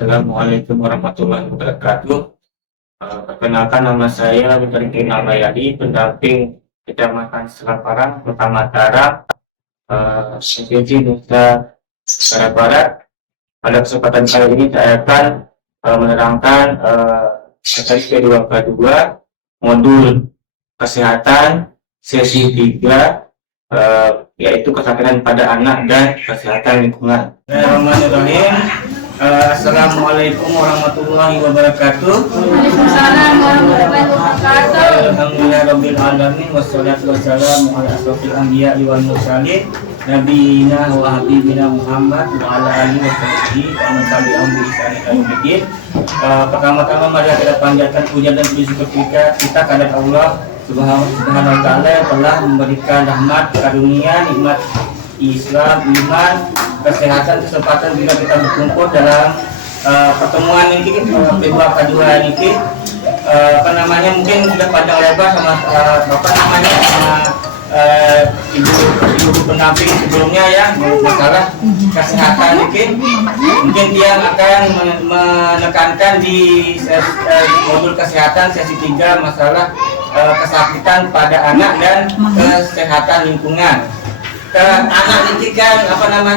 Assalamualaikum warahmatullahi wabarakatuh. Perkenalkan nama saya Dr. Albayadi, pendamping Kecamatan Selaparang, Kota Mataram, Provinsi Nusa Tenggara Barat. Pada kesempatan kali ini saya akan menerangkan materi P2K2 modul kesehatan sesi 3, yaitu kesehatan pada anak dan kesehatan lingkungan. Bismillahirrahmanirrahim. Assalamualaikum warahmatullahi wabarakatuh. Waalaikumsalam warahmatullahi wabarakatuh. Alhamdulillahirabbil alamin wassalatu wassalamu ala asrofil anbiya'i wal mursalin nabiyina wa habibina Muhammad wa ala alihi wa sahbihi wa man tabi'ahum bi ihsan ila yaumil. Pertama-tama mari kita panjatkan puja dan puji syukur kita kepada Allah Subhanahu wa taala yang telah memberikan rahmat, karunia, nikmat Islam, iman, kesehatan, kesempatan bila kita berkumpul dalam pertemuan ini P2K2 ini mungkin sudah panjang lebar sama ibu pendamping sebelumnya ya, masalah kesehatan ini mungkin dia akan menekankan di modul kesehatan sesi 3 masalah kesakitan pada anak dan kesehatan lingkungan. Anak ini kan adalah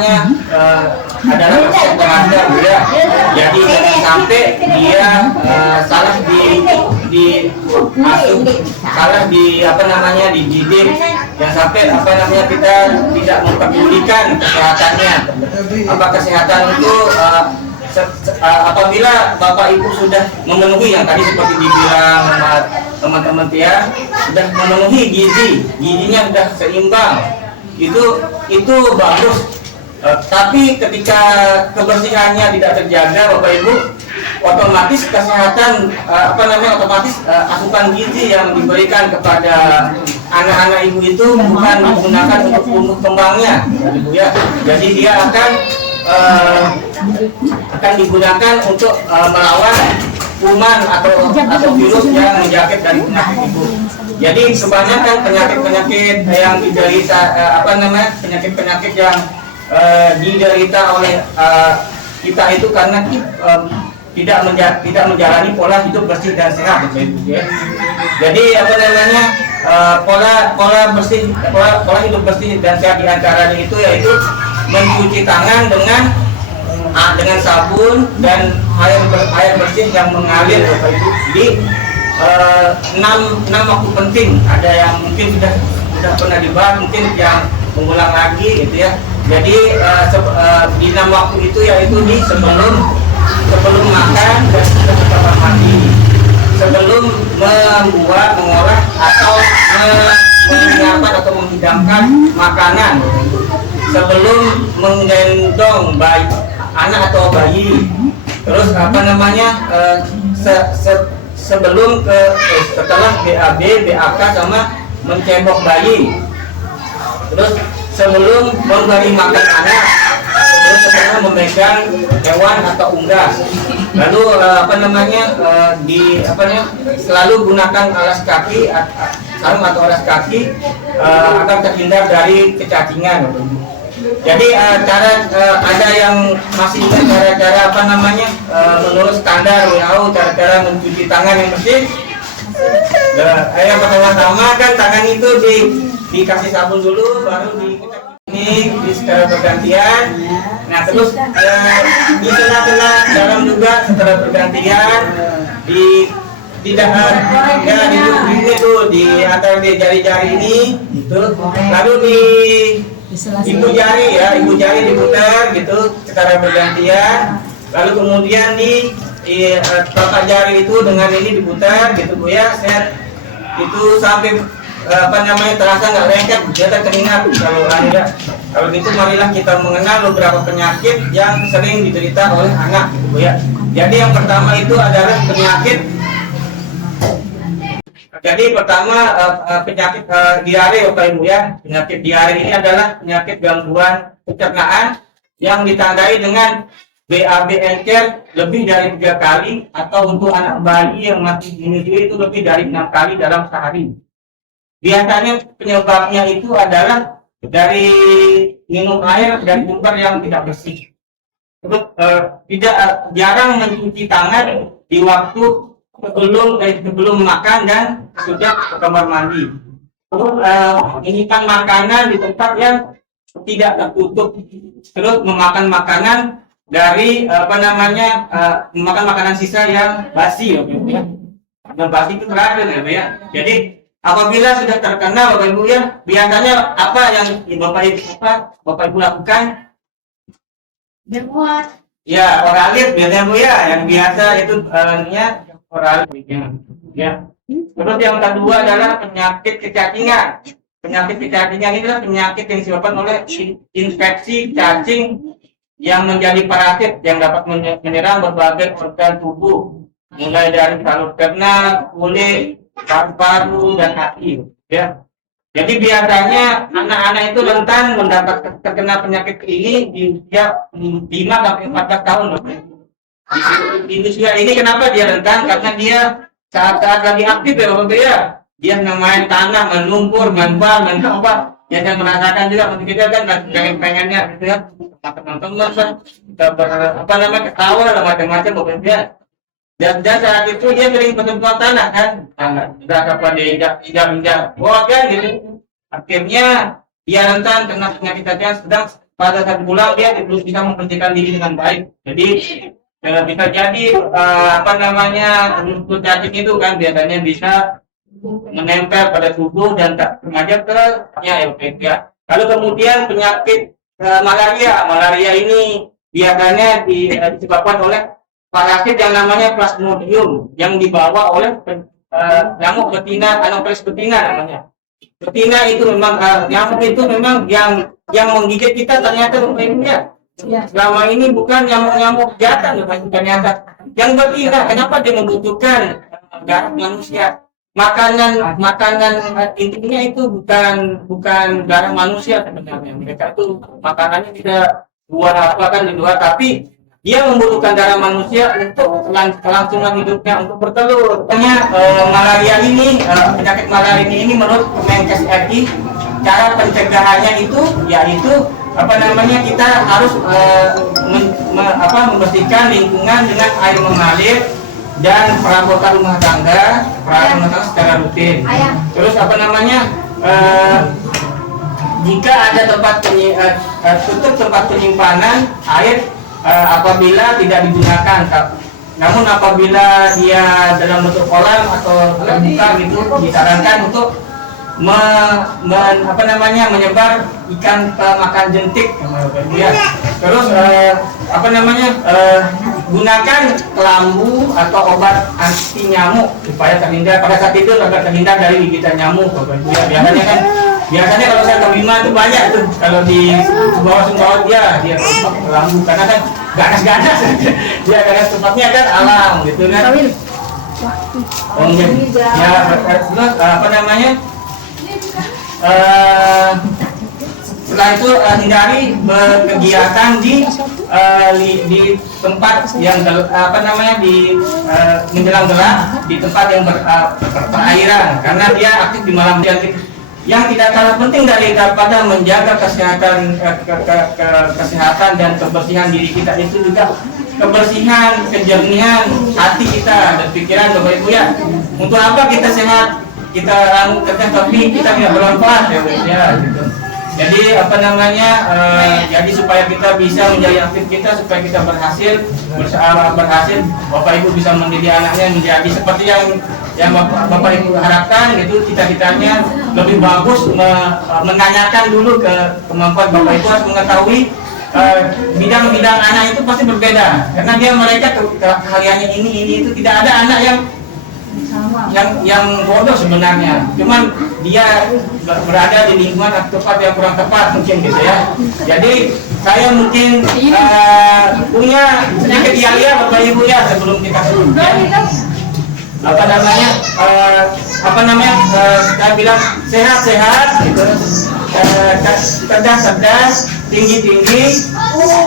proses berada ya. Jadi jangan sampai dia salah dididik, jangan sampai kita tidak memperdulikan kesehatannya. Kesehatan itu apabila Bapak Ibu sudah memenuhi yang tadi seperti dibilang teman-teman ya, sudah memenuhi gizinya sudah seimbang, itu bagus. Tapi ketika kebersihannya tidak terjaga Bapak Ibu, otomatis kesehatan asupan gizi yang diberikan kepada anak-anak ibu itu bukan digunakan untuk tumbuh kembangnya, Ibu ya. Jadi dia akan digunakan untuk melawan kuman atau virus yang menjangkit dari penyakit ibu. Jadi kebanyakan penyakit yang diderita penyakit yang diderita oleh kita itu karena tidak menjalani pola hidup bersih dan sehat, ya. Jadi pola hidup bersih dan sehat diantaranya itu yaitu mencuci tangan dengan sabun dan air bersih yang mengalir di 6 waktu penting. Ada yang mungkin sudah pernah dibahas, mungkin yang mengulang lagi gitu ya. Jadi di 6 waktu itu yaitu di sebelum makan dan sebelum kamar mandi, sebelum membuat, mengolah atau menyiapkan atau menghidangkan makanan, sebelum menggendong anak atau bayi, terus sebelum setelah BAB, BAK sama mencebok bayi, terus sebelum memberi makan anak, terus setelah memegang hewan atau unggas. Lalu selalu gunakan alas kaki, sarung atau alas kaki agar terhindar dari kecacingan. Jadi ada yang masih ingat cara-cara menurut standar WHO, cara-cara mencuci tangan yang bersih. Yang pertama-tama kan tangan itu dikasih sabun dulu, baru ini secara bergantian. Nah terus di tengah-tengah dalam juga secara bergantian di dahan ya, di antara jari-jari ini itu, lalu di ibu jari diputar gitu secara bergantian, lalu kemudian di telapak jari itu dengan ini diputar gitu Bu ya, set itu sampai terasa nggak lengket, dia teringat. Kalau gitu marilah kita mengenal beberapa penyakit yang sering diderita oleh anak gitu Bu ya. Jadi yang pertama itu adalah penyakit diare Bapak Ibu ya. Penyakit diare ini adalah penyakit gangguan pencernaan yang ditandai dengan BAB encer lebih dari 3 kali, atau untuk anak bayi yang masih menyusui itu lebih dari 6 kali dalam sehari. Biasanya penyebabnya itu adalah dari minum air dari sumber yang tidak bersih. Terus tidak jarang mencuci tangan di waktu sebelum makan dan sudah ke kamar mandi. Terus menyimpan makanan di tempat yang tidak tertutup. Terus memakan makanan dari memakan makanan sisa yang basi, ya. Yang basi itu terakhir, ya. Jadi apabila sudah terkena, Bapak Ibu, ya, biasanya apa yang Bapak Ibu lakukan? Berbuat. Ya, oralit biasanya, Bu, ya. Yang biasa itu oralit, ya. Terus yang kedua adalah penyakit kecacingan. Penyakit kecacingan itu adalah penyakit yang disebabkan oleh infeksi cacing yang menjadi parasit yang dapat menyerang berbagai organ tubuh, mulai dari saluran cerna, kulit, paru-paru, dan hati, ya. Jadi biasanya anak-anak itu rentan mendapat terkena penyakit ini di usia 5 sampai 14 tahun, loh. Di usia ini kenapa dia rentan? Karena dia saat lagi aktif, ya, Bapak, ya. Dia main tanah, main lumpur, main bal, main apa. Ya, saya merasakan juga waktu kita kan pengennya gitu, ya. Teman-teman kan ketawa lah macam-macam, Bapak, ya. Dan saat itu dia sering bersentuhan tanah kan, sudah kapan dia injak kan gitu. Akhirnya dia rentan kena penyakit cacingan, sedang pada saat pulang dia belum bisa membersihkan diri dengan baik. Jadi bisa jadi unsur cacing itu kan biasanya bisa menempel pada tubuh dan tak sengaja ya. Lalu kemudian penyakit malaria ini biasanya disebabkan oleh parasit yang namanya Plasmodium yang dibawa oleh nyamuk betina, Anopheles betina namanya. Betina itu memang nyamuk itu memang yang menggigit kita ternyata ya. Selama ini bukan nyamuk jantan ternyata yang betina. Kenapa dia membutuhkan darah manusia? Makanan intinya itu bukan darah manusia sebenarnya. Mereka itu makanannya tidak buah apa kan di luar, tapi dia membutuhkan darah manusia untuk kelangsungan hidupnya, untuk bertelur. Malaria ini, penyakit malaria ini menurut Kemenkes RI, cara pencegahannya itu yaitu kita harus membersihkan lingkungan dengan air mengalir dan perabotan rumah tangga secara rutin. Terus jika ada tutup tempat penyimpanan air apabila tidak digunakan, namun apabila dia dalam bentuk kolam atau terbuka gitu, disarankan untuk menyebar ikan pemakan jentik, ya. Terus gunakan kelambu atau obat anti nyamuk supaya terhindar pada saat itu agar terhindar dari gigitan nyamuk, ya. Biasanya kalau saya ke Bima itu banyak tuh, kalau di bawah dia kelambu karena kan ganas dia ganas tempatnya kan alam gitu kan. Setelah itu hindari berkegiatan di tempat yang menjelang gelap, di tempat yang perairan karena dia aktif di malam hari. Yang tidak kalah penting daripada menjaga kesehatan dan kebersihan diri kita itu juga kebersihan, kejernihan hati kita dan pikiran, Bapak Ibu, ya. Untuk apa kita sehat, kita kerja tapi kita tidak bermanfaat, ya, gitu. Jadi jadi supaya kita bisa menjadi aktif kita, supaya kita berhasil, Bapak Ibu bisa mendidik anaknya menjadi seperti yang Bapak Ibu harapkan, gitu. Cita-citanya lebih bagus, menanyakan dulu ke kemampuan Bapak Ibu, harus mengetahui bidang-bidang anak itu pasti berbeda karena mereka keahliannya ini itu. Tidak ada anak yang bodoh sebenarnya, cuman dia berada di lingkungan atau tempat yang kurang tepat mungkin, gitu, ya. Jadi saya mungkin punya sedikit lihat Bapak Ibu, ya, sebelum kita saya bilang sehat-sehat, gitu, cerdas-cerdas, tinggi-tinggi,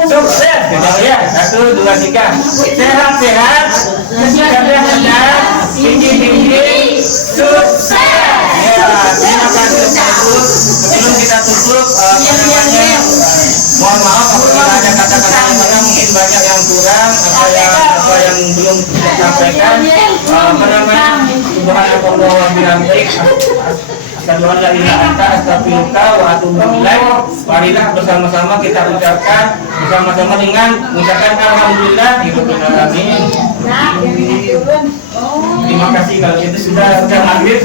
sukses, gitu, ya. 1, 2, 3, sehat-sehat, cerdas-cerdas, tinggi-tinggi, sukses. Ya, terima kasih Bapak Ibu. Sebelum kita tutup, mohon maaf apabila ada kata-kata yang salah, mungkin banyak yang kurang, apa yang belum kita sampaikan, apa namanya, subhanallah wa bihamdihi, asyhadu an la ilaha illa anta astaghfiruka wa atubu ilaik. Marilah bersama-sama kita ucapkan bersama-sama dengan mengucapkan alhamdulillah rabbil alamin. Terima kasih kalau itu sudah maghrib.